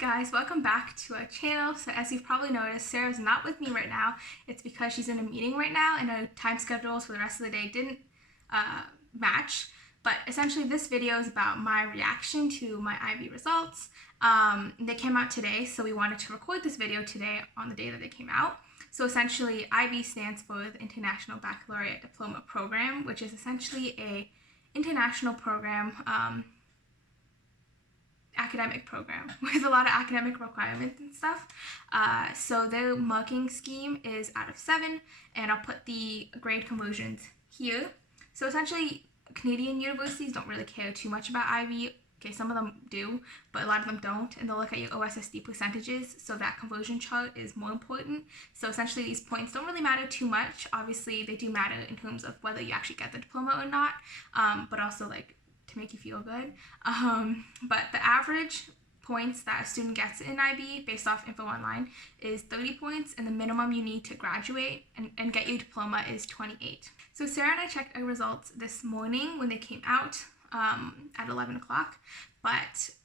guys, welcome back to our channel. So as you've probably noticed, Sarah's not with me right now. It's because she's in a meeting right now and our time schedules for the rest of the day didn't match. But essentially this video is about my reaction to my Ivey results. They came out today, so we wanted to record this video today on the day that they came out. So essentially Ivey stands for the International Baccalaureate Diploma Program, which is essentially a international program, academic program with a lot of academic requirements and stuff. So their marking scheme is out of 7, and I'll put the grade conversions here. So essentially Canadian universities don't really care too much about Ivey. Okay, some of them do, but a lot of them don't, and they'll look at your OSSD percentages, so that conversion chart is more important. So essentially these points don't really matter too much. Obviously they do matter in terms of whether you actually get the diploma or not, but also like to make you feel good. But the average points that a student gets in IB based off info online is 30 points, and the minimum you need to graduate and get your diploma is 28. So Sarah and I checked our results this morning when they came out at 11 o'clock,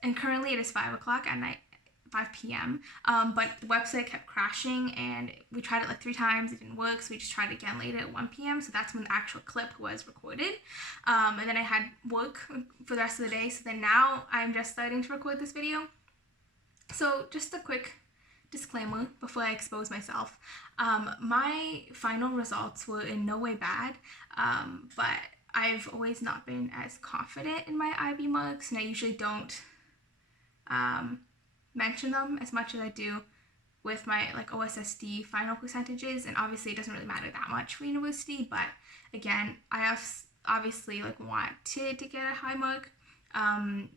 and currently it is 5 o'clock at night, 5 p.m. But the website kept crashing, and we tried it like 3 times, it didn't work, so we just tried it again later at 1 p.m. So that's when the actual clip was recorded. And then I had work for the rest of the day, so then now I'm just starting to record this video. So just a quick disclaimer before I expose myself. My final results were in no way bad, but I've always not been as confident in my IB marks, and I usually don't mention them as much as I do with my like OSSD final percentages, and obviously it doesn't really matter that much for university, but again, I obviously like wanted to get a high mark.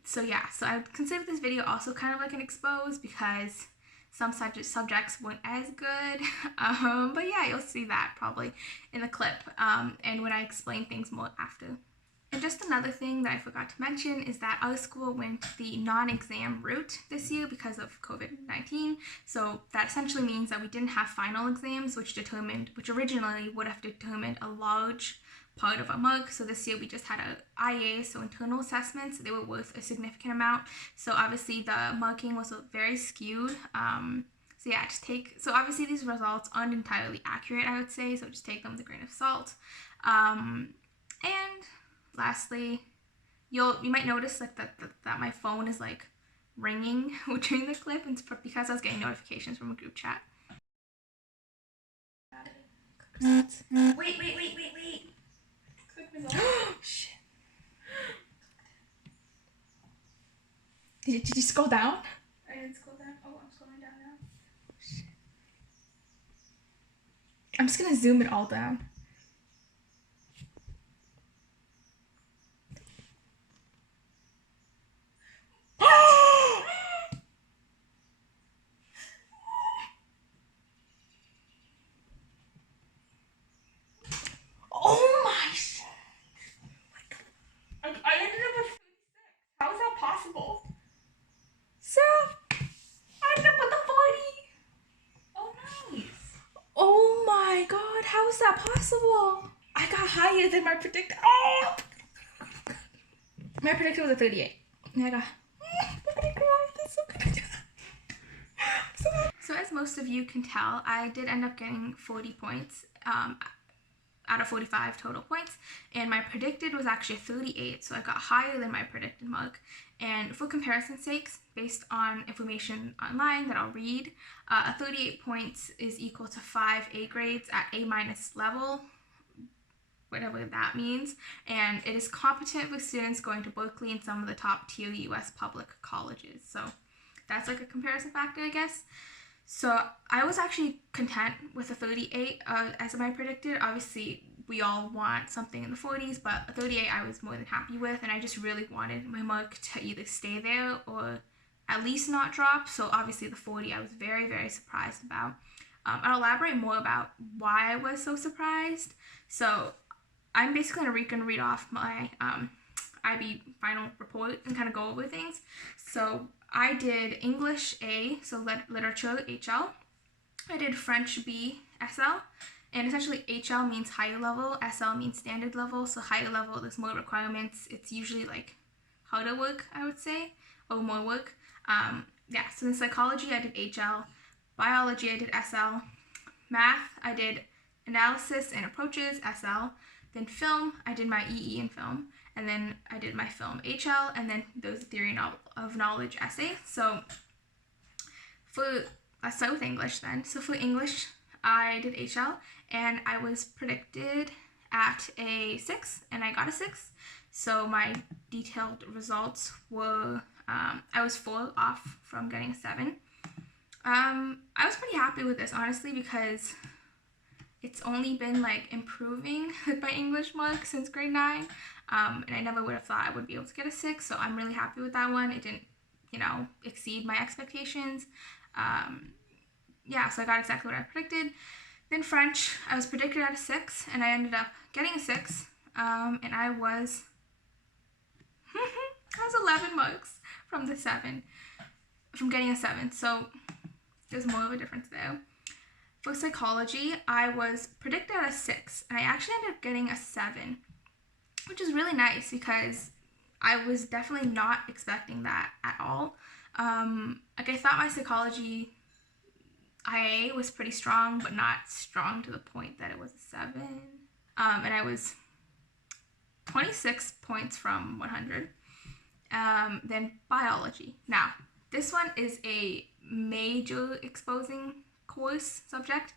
So yeah, so I would consider this video also kind of like an expose because some subjects weren't as good, but yeah, you'll see that probably in the clip, and when I explain things more after. And just another thing that I forgot to mention is that our school went the non-exam route this year because of COVID-19. So that essentially means that we didn't have final exams, which originally would have determined a large part of our mark. So this year we just had a IA, so internal assessments. They were worth a significant amount. So obviously the marking was very skewed. So yeah, so obviously these results aren't entirely accurate, I would say, so just take them with a grain of salt. And lastly, you might notice like that my phone is like ringing during the clip, and it's because I was getting notifications from a group chat. Wait. Click results. Shit. Did you scroll down? I didn't scroll down. Oh, I'm scrolling down now. Shit. I'm just gonna zoom it all down. Oh my shit. I ended up with 36. How is that possible? Sarah, I ended up with a 40. Oh, nice. Oh my god, how is that possible? I got higher than my predicted. Oh! My predicted was a 38. And I got. That's so good. So as most of you can tell, I did end up getting 40 points. Out of 45 total points, and my predicted was actually a 38, so I got higher than my predicted mark. And for comparison's sakes, based on information online that I'll read, a 38 points is equal to 5 A grades at A- level, whatever that means, and it is competent with students going to Berkeley and some of the top tier US public colleges. So that's like a comparison factor, I guess. So I was actually content with a 38 as my predicted. Obviously, we all want something in the 40s, but a 38 I was more than happy with, and I just really wanted my mark to either stay there or at least not drop. So obviously the 40 I was very, very surprised about. I'll elaborate more about why I was so surprised. So I'm basically going to read off my IB final report and kind of go over things. So I did English A, so literature HL. I did French B, SL, and essentially HL means higher level, SL means standard level. So higher level, there's more requirements. It's usually like harder work, I would say, or more work. yeah, so in psychology, I did HL. Biology, I did SL. Math, I did analysis and approaches, SL. Then film, I did my EE in film. And then I did my film HL, and then those theory of knowledge essay. So let's start with English then. So for English, I did HL, and I was predicted at a 6, and I got a 6. So my detailed results were, I was 4 off from getting a 7. I was pretty happy with this, honestly, because it's only been like improving with my English mark since grade 9. And I never would have thought I would be able to get a 6, so I'm really happy with that one. It didn't, exceed my expectations. Yeah, so I got exactly what I predicted. Then French, I was predicted at a 6, and I ended up getting a 6. And I was 11 marks from the 7, from getting a 7. So there's more of a difference there. For psychology, I was predicted at a 6, and I actually ended up getting a 7, which is really nice because I was definitely not expecting that at all. I thought my psychology IA was pretty strong, but not strong to the point that it was a 7. And I was 26 points from 100. Then biology. Now, this one is a major exposing course subject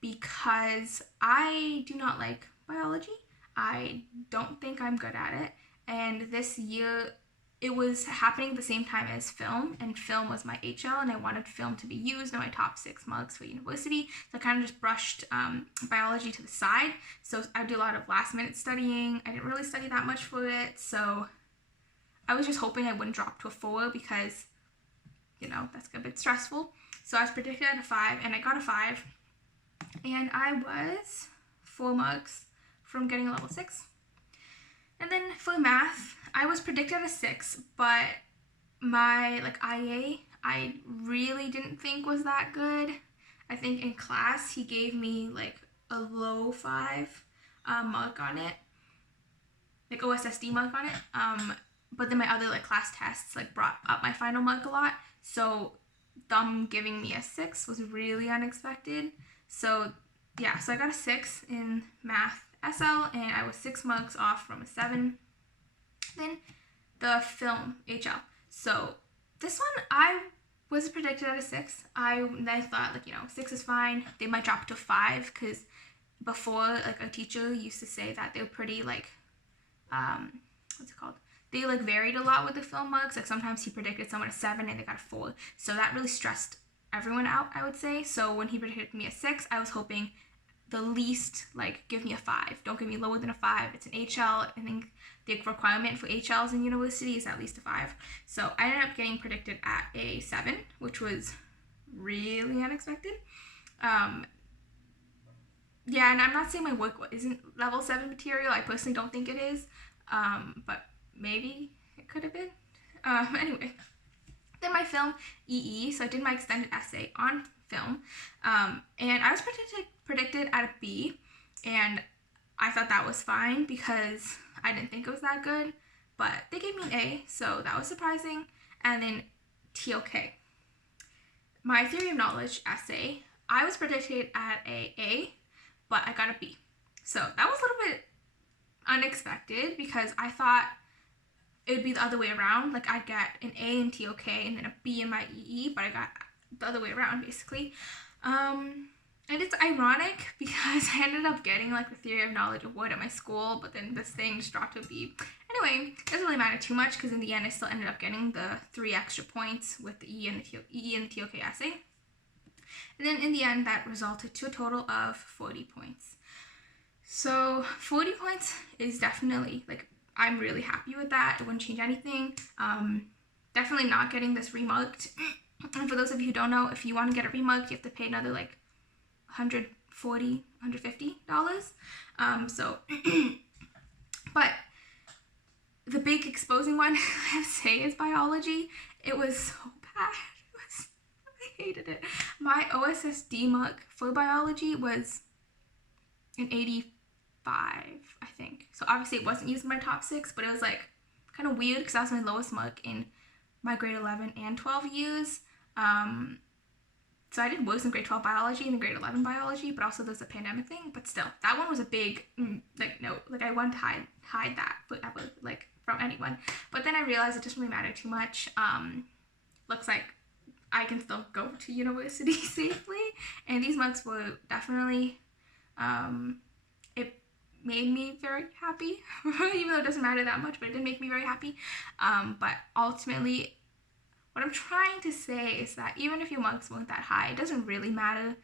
because I do not like biology. I don't think I'm good at it. And this year, it was happening at the same time as film, and film was my HL, and I wanted film to be used in my top 6 marks for university. So I kind of just brushed biology to the side. So I did a lot of last minute studying. I didn't really study that much for it. So I was just hoping I wouldn't drop to a 4 because, that's a bit stressful. So I was predicted at a 5, and I got a 5. And I was 4 marks from getting a level 6. And then for math, I was predicted at a 6, but my IA, I really didn't think was that good. I think in class, he gave me a low 5 mark on it, OSSD mark on it. But then my other class tests brought up my final mark a lot. So them giving me a 6 was really unexpected. So yeah, so I got a 6 in math SL, and I was 6 marks off from a 7. Then the film HL. So this one I was predicted at a 6. I thought 6 is fine. They might drop to 5 because before a teacher used to say that they were pretty what's it called? They varied a lot with the film marks. Sometimes he predicted someone a 7 and they got a 4. So that really stressed everyone out, I would say. So when he predicted me a 6, I was hoping the least give me a 5. Don't give me lower than a 5. It's an HL. I think the requirement for HLs in university is at least a 5. So I ended up getting predicted at a 7, which was really unexpected. Yeah, and I'm not saying my work isn't level 7 material. I personally don't think it is. But maybe it could have been. Anyway, then my film EE, so I did my extended essay on film, and I was predicted at a B, and I thought that was fine because I didn't think it was that good, but they gave me an A, so that was surprising. And then TOK, my theory of knowledge essay, I was predicted at A, but I got a B, so that was a little bit unexpected because I thought it would be the other way around. I'd get an A in TOK and then a B in my EE, but I got the other way around, basically. And it's ironic because I ended up getting the theory of knowledge award at my school, but then this thing just dropped to a B. Anyway, it doesn't really matter too much because in the end I still ended up getting the 3 extra points with the EE and the TOK essay. And then in the end that resulted to a total of 40 points. So 40 points is definitely I'm really happy with that. It wouldn't change anything. Definitely not getting this remarked. And for those of you who don't know, if you want to get it remarked, you have to pay another $140, $150. So, but the big exposing one I have to say is biology. It was so bad. I hated it. My OSSD mark for biology was an 85, I think. So obviously it wasn't used in my top 6, but it was kind of weird because that was my lowest mark in my grade 11 and 12 years. So I did worse in grade 12 biology and in grade 11 biology, but also there's a pandemic thing. But still, that one was a big, no, like I wanted to hide that forever, like from anyone. But then I realized it doesn't really matter too much. Looks like I can still go to university safely. And these mugs were definitely, it made me very happy, even though it doesn't matter that much, but it did make me very happy. But ultimately, what I'm trying to say is that even if your mugs weren't that high, it doesn't really matter.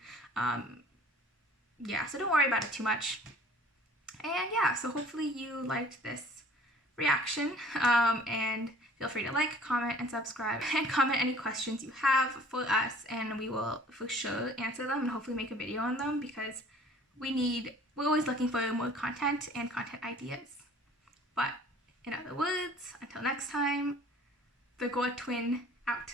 Yeah, so don't worry about it too much. And yeah, so hopefully you liked this reaction, and feel free to like, comment, and subscribe, and comment any questions you have for us, and we will for sure answer them and hopefully make a video on them, because we're always looking for more content and content ideas. But in other words, until next time, the God Twin out.